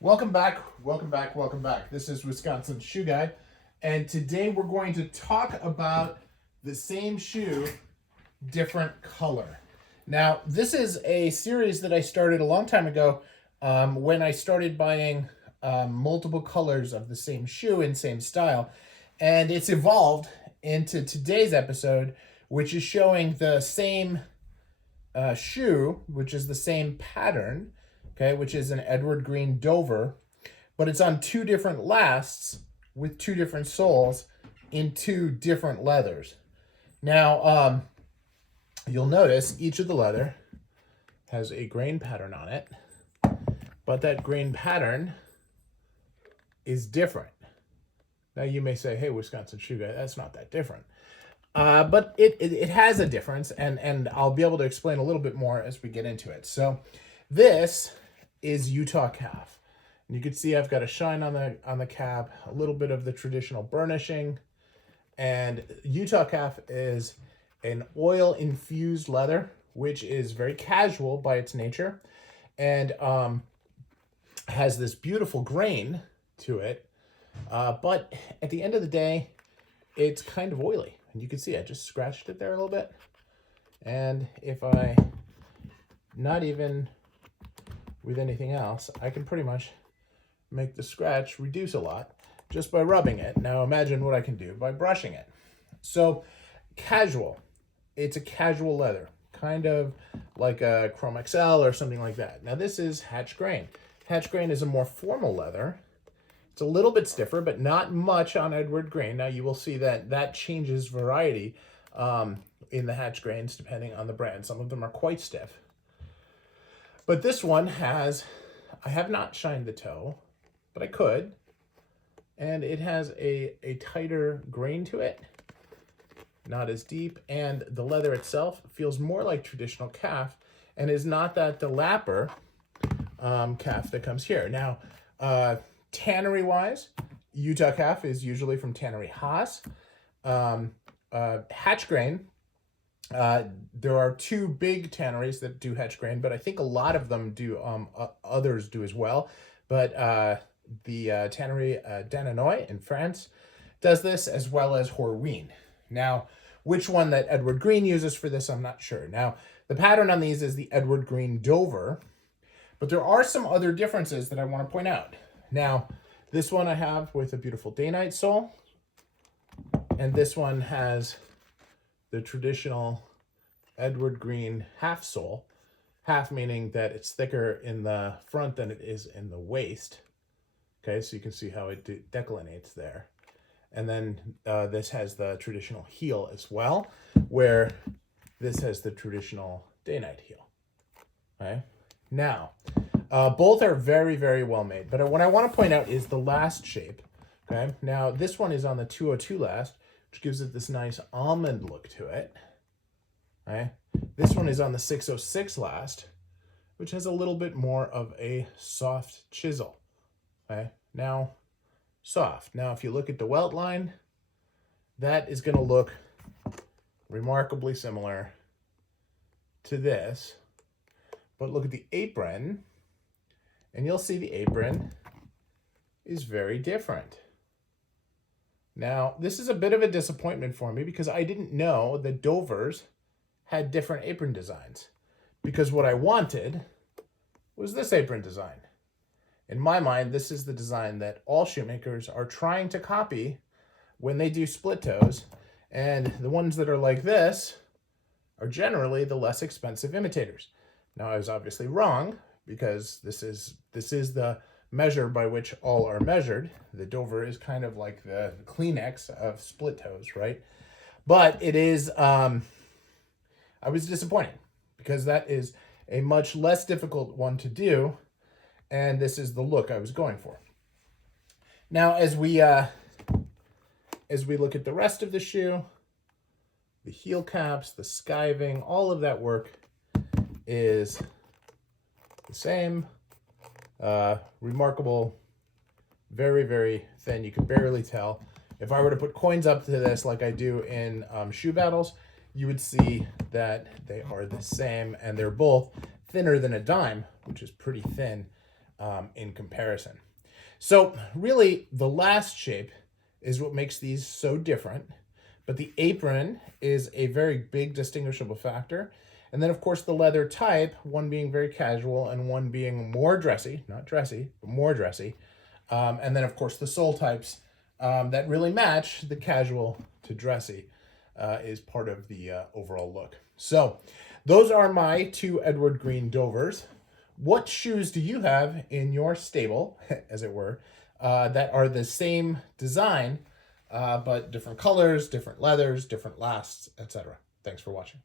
Welcome back, welcome back, welcome back. This is Wisconsin Shoe Guy, and today we're going to talk about the same shoe, different color. Now, this is a series that I started a long time ago when I started buying multiple colors of the same shoe in same style, and it's evolved into today's episode, which is showing the same shoe, which is the same pattern, okay, which is an Edward Green Dover, but it's on two different lasts with two different soles in two different leathers. Now, you'll notice each of the leather has a grain pattern on it, but that grain pattern is different. Now, you may say, hey, Wisconsin Shoe Guy, that's not that different. But it has a difference, and I'll be able to explain a little bit more as we get into it. So this is Utah calf. And you can see I've got a shine on the cap, a little bit of the traditional burnishing. And Utah calf is an oil-infused leather, which is very casual by its nature, and has this beautiful grain to it. But at the end of the day, it's kind of oily. And you can see I just scratched it there a little bit. And if I, not even with anything else, I can pretty much make the scratch reduce a lot just by rubbing it. Now imagine what I can do by brushing it. So casual, it's a casual leather, kind of like a Chrome XL or something like that. Now this is Hatch Grain. Hatch Grain is a more formal leather. It's a little bit stiffer, but not much on Edward Grain. Now you will see that changes variety in the Hatch Grains depending on the brand. Some of them are quite stiff. But this one has, I have not shined the toe, but I could. And it has a tighter grain to it, not as deep. And the leather itself feels more like traditional calf and is not that dilapper calf that comes here. Now, tannery wise, Utah calf is usually from Tannery Haas. Hatch Grain, there are two big tanneries that do Hatch Grain, but I think a lot of them do, others do as well. But the tannery Dananoy in France does this, as well as Horween. Now, which one that Edward Green uses for this, I'm not sure. Now, the pattern on these is the Edward Green Dover, but there are some other differences that I want to point out. Now, this one I have with a beautiful day-night sole, and this one has the traditional Edward Green half sole, half meaning that it's thicker in the front than it is in the waist. Okay, so you can see how it declinates there. And then this has the traditional heel as well, where this has the traditional day-night heel. Okay, now, both are very, very well made. But what I want to point out is the last shape. Okay, now this one is on the 202 last, which gives it this nice almond look to it. Okay, this one is on the 606 last, which has a little bit more of a soft chisel. Okay, now soft. Now, if you look at the welt line, that is going to look remarkably similar to this. But look at the apron, and you'll see the apron is very different. Now, this is a bit of a disappointment for me because I didn't know that Dovers had different apron designs. Because what I wanted was this apron design. In my mind, this is the design that all shoemakers are trying to copy when they do split toes. And the ones that are like this are generally the less expensive imitators. Now, I was obviously wrong because this is the measure by which all are measured. The Dover is kind of like the Kleenex of split toes, right? But it is, I was disappointed because that is a much less difficult one to do, and this is the look I was going for. Now, as we look at the rest of the shoe, the heel caps, the skiving, all of that work is the same. Remarkable, very, very thin. You can barely tell. If I were to put coins up to this like I do in shoe battles, you would see that they are the same, and they're both thinner than a dime, which is pretty thin in comparison. So really, the last shape is what makes these so different. But the apron is a very big distinguishable factor. And then, of course, the leather type, one being very casual and one being more dressy, not dressy, but more dressy. And then, of course, the sole types that really match the casual to dressy is part of the overall look. So those are my two Edward Green Dovers. What shoes do you have in your stable, as it were, that are the same design, but different colors, different leathers, different lasts, etc.? Thanks for watching.